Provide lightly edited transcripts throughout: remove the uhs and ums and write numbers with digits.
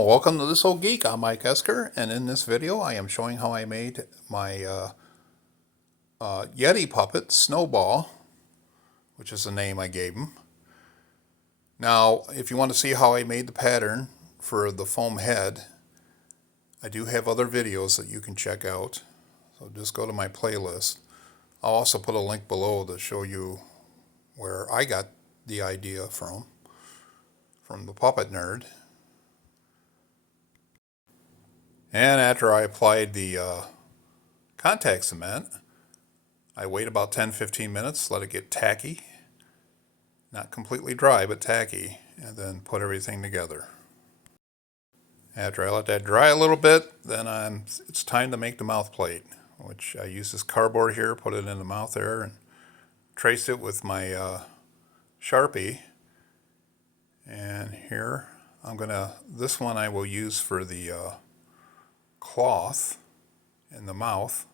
Hello, welcome to This Old Geek. I'm Mike Esker, and in this video I am showing how I made my Yeti puppet, Snowball, which is the name I gave him. Now, if you want to see how I made the pattern for the foam head, I do have other videos that you can check out, so just go to my playlist. I'll also put a link below to show you where I got the idea from the Puppet Nerd. And after I applied the contact cement, I wait about 10-15 minutes, let it get tacky. Not completely dry, but tacky, and then put everything together. After I let that dry a little bit, then it's time to make the mouth plate, which I use this cardboard here, put it in the mouth there, and trace it with my Sharpie. And here, this one I will use for the cloth in the mouth.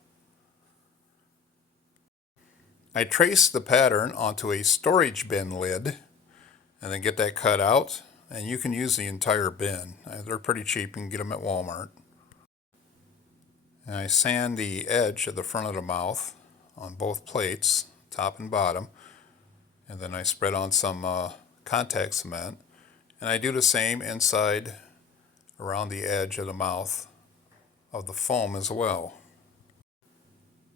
I trace the pattern onto a storage bin lid and then get that cut out, and you can use the entire bin. They're pretty cheap, you can get them at Walmart. And I sand the edge of the front of the mouth on both plates, top and bottom, and then I spread on some contact cement, and I do the same inside around the edge of the mouth of the foam as well.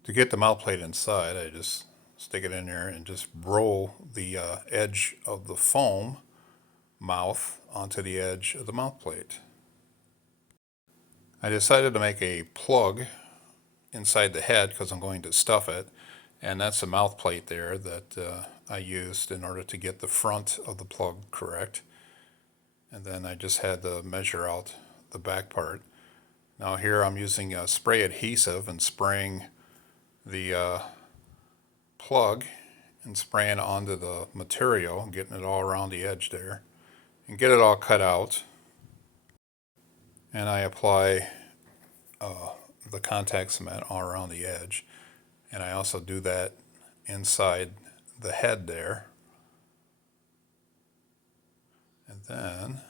To get the mouth plate inside, I just stick it in there and just roll the edge of the foam mouth onto the edge of the mouth plate. I decided to make a plug inside the head because I'm going to stuff it, and that's the mouth plate there that I used in order to get the front of the plug correct. And then I just had to measure out the back part. Now here I'm using spray adhesive and spraying the plug and spraying onto the material and getting it all around the edge there and get it all cut out. And I apply the contact cement all around the edge, and I also do that inside the head there. And then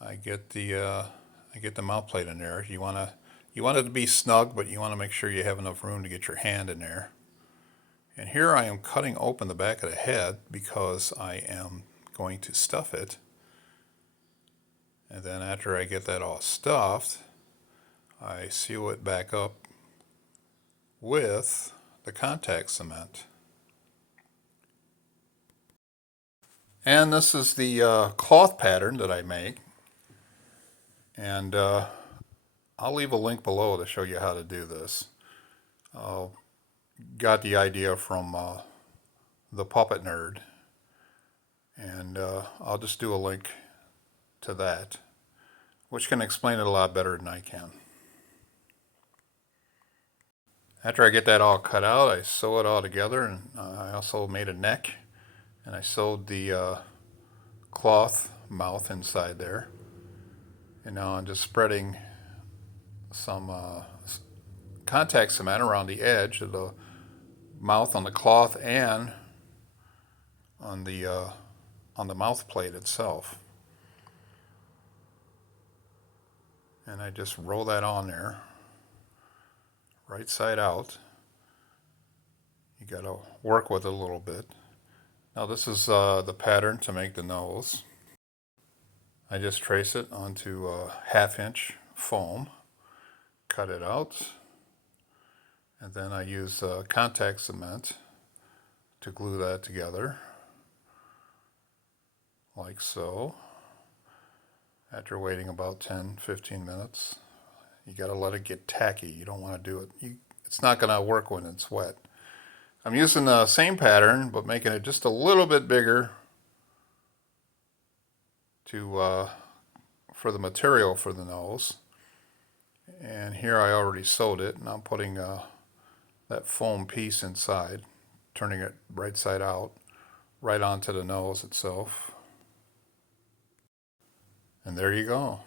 I get the mouth plate in there. You want it to be snug, but you want to make sure you have enough room to get your hand in there. And here I am cutting open the back of the head because I am going to stuff it. And then after I get that all stuffed, I seal it back up with the contact cement. And this is the cloth pattern that I make. And I'll leave a link below to show you how to do this. Got the idea from the Puppet Nerd, and I'll just do a link to that, which can explain it a lot better than I can. After I get that all cut out, I sew it all together, and I also made a neck, and I sewed the cloth mouth inside there. And now I'm just spreading some contact cement around the edge of the mouth on the cloth and on the mouth plate itself. And I just roll that on there, right side out. You got to work with it a little bit. Now this is the pattern to make the nose. I just trace it onto a 1/2 inch foam, cut it out, and then I use contact cement to glue that together, like so. After waiting about 10-15 minutes, you got to let it get tacky. You don't want to do it. It's not going to work when it's wet. I'm using the same pattern, but making it just a little bit bigger for the material for the nose. And here I already sewed it, and I'm putting that foam piece inside, turning it right side out, right onto the nose itself. And there you go.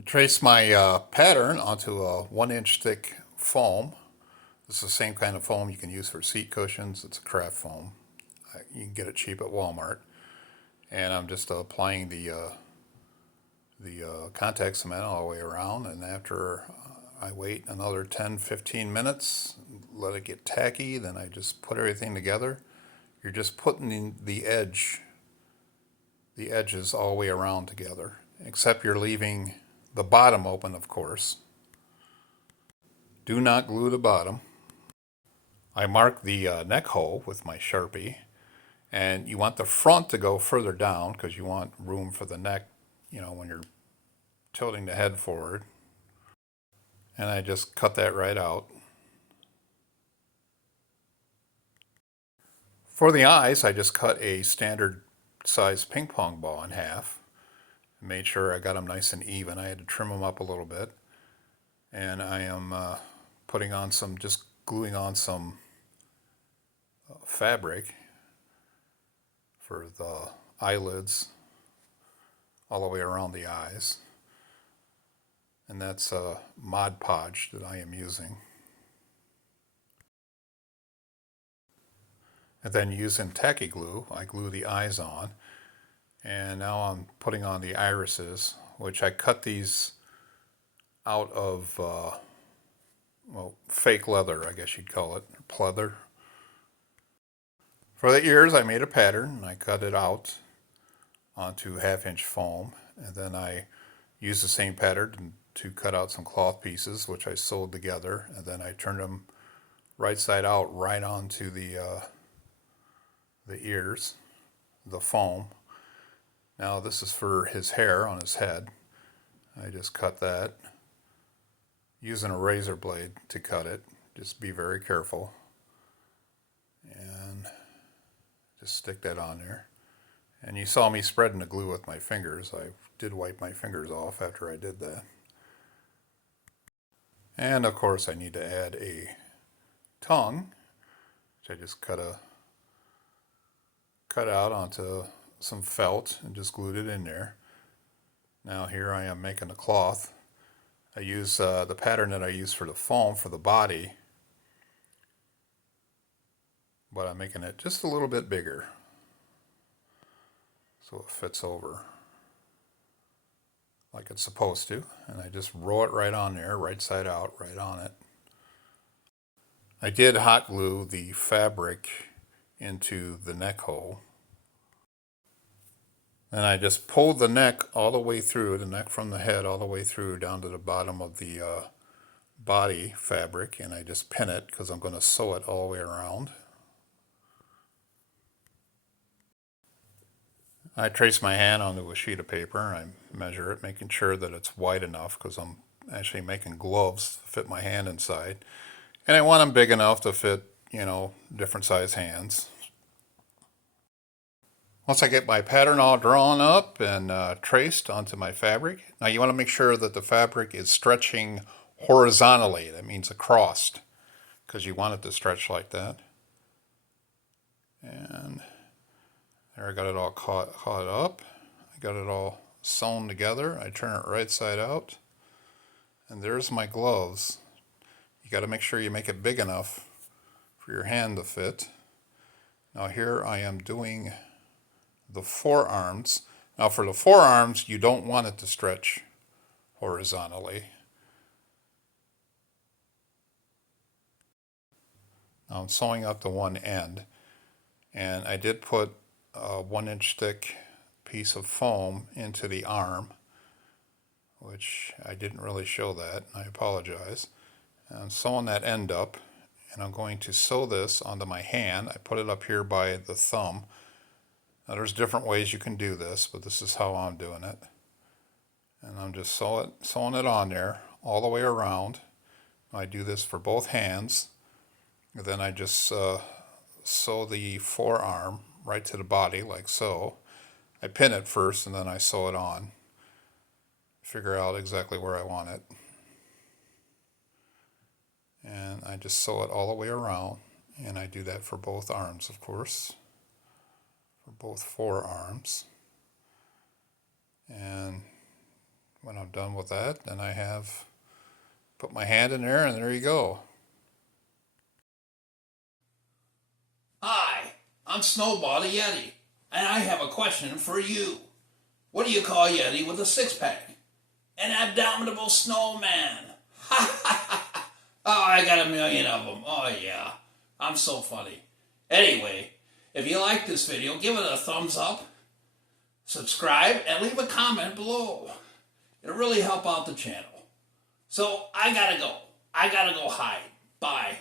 I traced my pattern onto a 1-inch thick foam. This is the same kind of foam you can use for seat cushions. It's a craft foam. You can get it cheap at Walmart. And I'm just applying the contact cement all the way around, and after I wait another 10-15 minutes, let it get tacky, then I just put everything together. You're just putting in the edges all the way around together, except you're leaving the bottom open, of course. Do not glue the bottom. I mark the neck hole with my Sharpie, and you want the front to go further down because you want room for the neck, when you're tilting the head forward. And I just cut that right out. For the eyes, I just cut a standard size ping pong ball in half. Made sure I got them nice and even. I had to trim them up a little bit. And I am just gluing on some fabric for the eyelids all the way around the eyes. And that's Mod Podge that I am using. And then using tacky glue, I glue the eyes on. And now I'm putting on the irises, which I cut these out of, fake leather, I guess you'd call it, pleather. For the ears, I made a pattern, and I cut it out onto 1/2-inch foam. And then I used the same pattern to cut out some cloth pieces, which I sewed together. And then I turned them right side out right onto the ears, the foam. Now this is for his hair on his head. I just cut that using a razor blade to cut it. Just be very careful. And just stick that on there. And you saw me spreading the glue with my fingers. I did wipe my fingers off after I did that. And of course I need to add a tongue, which I just cut out onto some felt and just glued it in there. Now here I am making the cloth. I use the pattern that I use for the foam for the body, but I'm making it just a little bit bigger so it fits over like it's supposed to. And I just roll it right on there, right side out, right on it. I did hot glue the fabric into the neck hole. And I just pulled the neck all the way through, the neck from the head all the way through down to the bottom of the body fabric, and I just pin it because I'm going to sew it all the way around. I trace my hand onto a sheet of paper and I measure it, making sure that it's wide enough because I'm actually making gloves to fit my hand inside. And I want them big enough to fit, different size hands. Once I get my pattern all drawn up and traced onto my fabric, now you want to make sure that the fabric is stretching horizontally. That means across, because you want it to stretch like that. And there, I got it all caught up. I got it all sewn together. I turn it right side out. And there's my gloves. You got to make sure you make it big enough for your hand to fit. Now here I am doing the forearms. Now for the forearms, you don't want it to stretch horizontally. Now I'm sewing up to one end, and I did put a 1-inch thick piece of foam into the arm, which I didn't really show that, and I apologize. And I'm sewing that end up, and I'm going to sew this onto my hand. I put it up here by the thumb. Now there's different ways you can do this, but this is how I'm doing it. And I'm just sewing it on there all the way around. I do this for both hands. And then I just sew the forearm right to the body like so. I pin it first and then I sew it on. Figure out exactly where I want it. And I just sew it all the way around. And I do that for both arms, of course. For both forearms. And when I'm done with that, then I have put my hand in there and there you go. Hi, I'm Snowball the Yeti. And I have a question for you. What do you call Yeti with a six-pack? An abominable snowman. Oh, I got a million of them. Oh, yeah. I'm so funny. Anyway, if you like this video, give it a thumbs up, subscribe, and leave a comment below. It'll really help out the channel. So, I gotta go. I gotta go hide. Bye.